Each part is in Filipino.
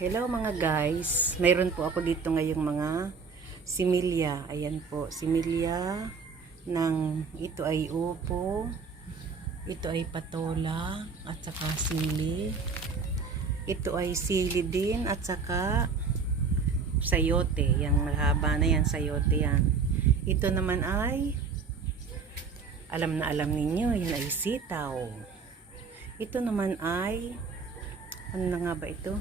Hello mga guys, mayroon po ako dito ngayong mga similya. Ayan po, similya ng ito ay upo, ito ay patola at saka sili. Ito ay sili din at saka sayote. Yang mahaba na yan, sayote yan. Ito naman ay alam na alam ninyo, yan ay sitaw. Ito naman ay ano na nga ba ito?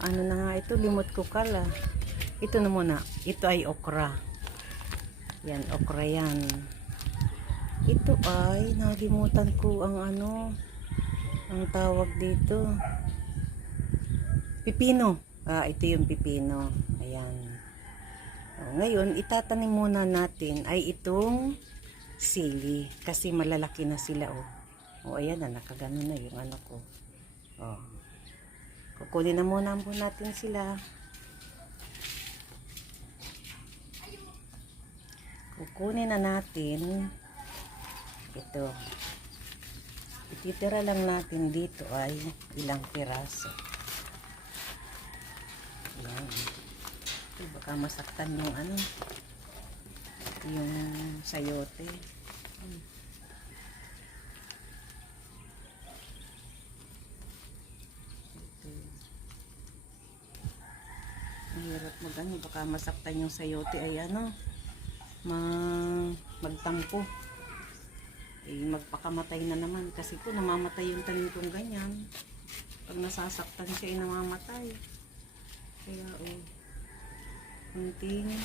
Ano na nga ito, limot ko kala. Ito na muna, ito ay okra. Yan, okra yan. Ito ay nalimutan ko ang ano, ang tawag dito, pipino. Ito yung pipino. Ayan. Ngayon itatanim muna natin ay itong sili kasi malalaki na sila. Ayan na, nakagano na yung ano ko. Kukunin na muna po natin sila. Kukunin na natin ito. Ititira lang natin dito ay ilang piraso. Ayan. Ito, baka masaktan yung ano, yung sayote. Mahirap magano, baka masaktan yung sayote ay ano, magtampo. Magpakamatay na naman kasi po namamatay yung tanim kong ganyan. Pag nasasaktan siya ay namamatay. Kaya kunting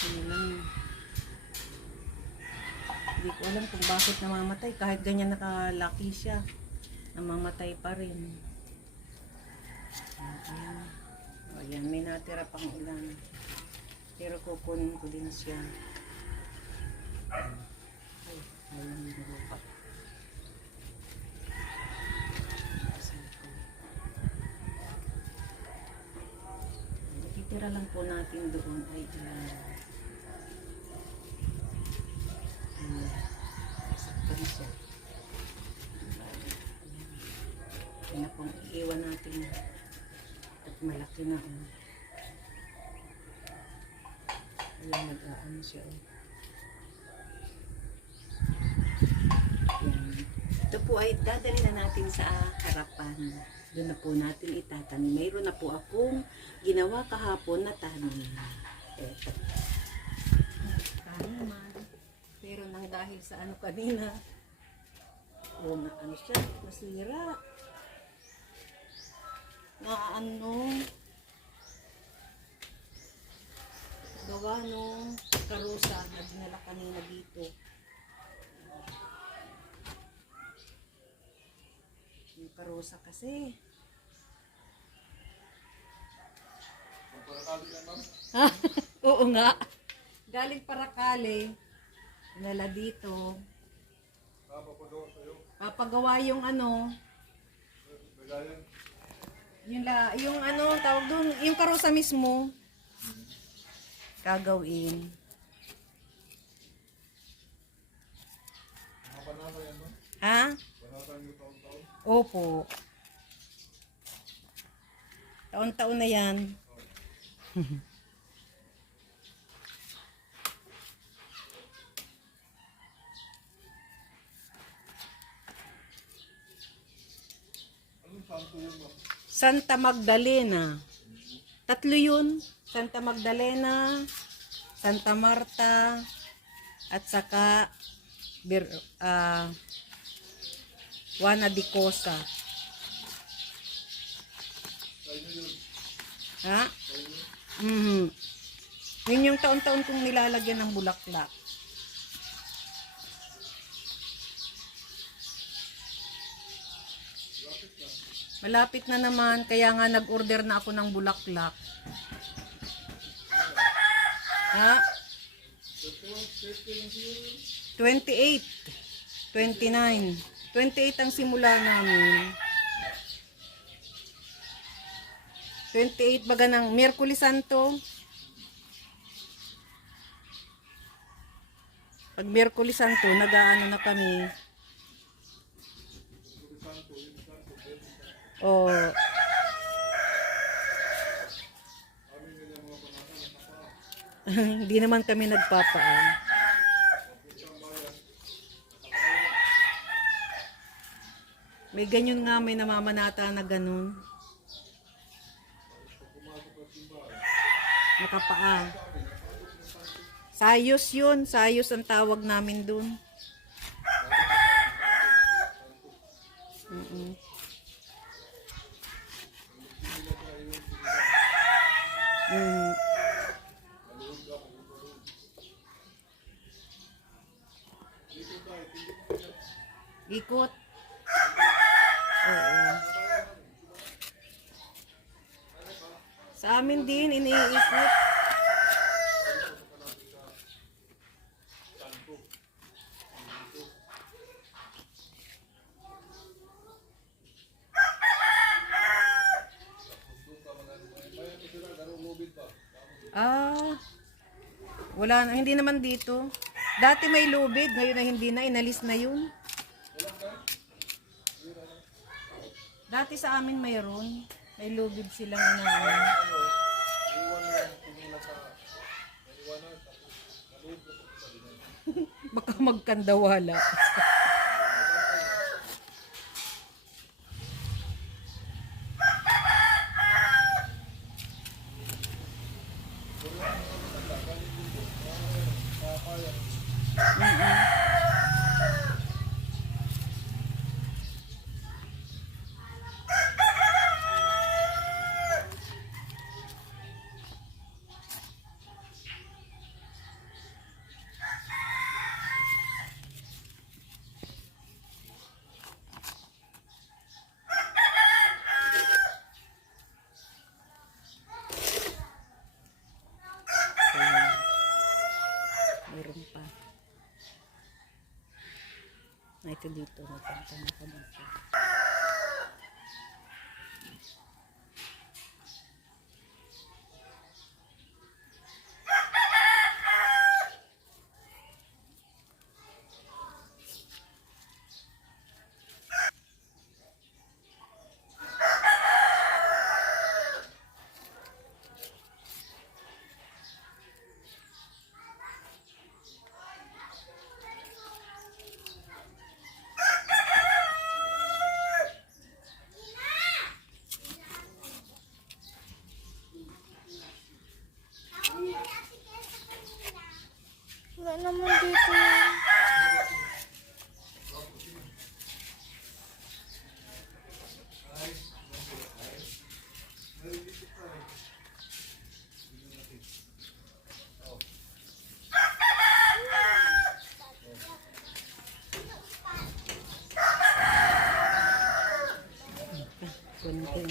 ano lang. Hindi ko alam kung bakit namamatay kahit ganyan nakalaki siya. Namamatay pa rin. Ayan, may natira pang ulan. Pero kukunin ko din siya. Ay, ayun yung lupa. Ititira lang po natin doon ay saktan siya. Kaya na pong iiwan natin at malaki na. Ayan, nag-aano siya. Ito po ay dadali na natin sa harapan. Doon na po natin itatanim. Mayroon na po akong ginawa kahapon na tanim. Ito. Taniman. Pero nang dahil sa ano kanina, na ano siya, nasira. Na ano, gawa nung karusa na dinala kanina dito. Yung karusa kasi. Oo nga. Galing Paracale. Dinala dito. Papagawa yung ano. Yung ano, tawag doon, yung karusa mismo. Gagawin. Ha? Opo. Taon-taon na yan. Santa Magdalena. Tatlo yun. Santa Magdalena, Santa Marta, at saka Juana de Cosa. Ha? Yun yung taon-taon kong nilalagyan ng bulaklak. Malapit na naman, kaya nga nag-order na ako ng bulaklak. Ha? 28, 29, 28 ang simula namin. 28 baga ng Miyerkules Santo. Pag Miyerkules Santo, nag-aano na kami. O, hindi naman kami nagpapaan. May ganyan nga, may namamanata na ganun. Nakapaa. Sayos yun. Sayos ang tawag namin dun. Mm-mm. Mm. Ikot. Oo. Sa amin din, iniikot. Ah, wala na, hindi naman dito. Dati may lubid, ngayon na hindi na, inalis na yun. Dati sa amin mayroon. May lubid silang na. Baka magkandawala. Meron pa. Ito dito. Nagpunta na ka dito. Wala naman dito yan. Kunti.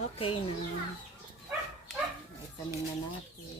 Okay na. Itanim na natin.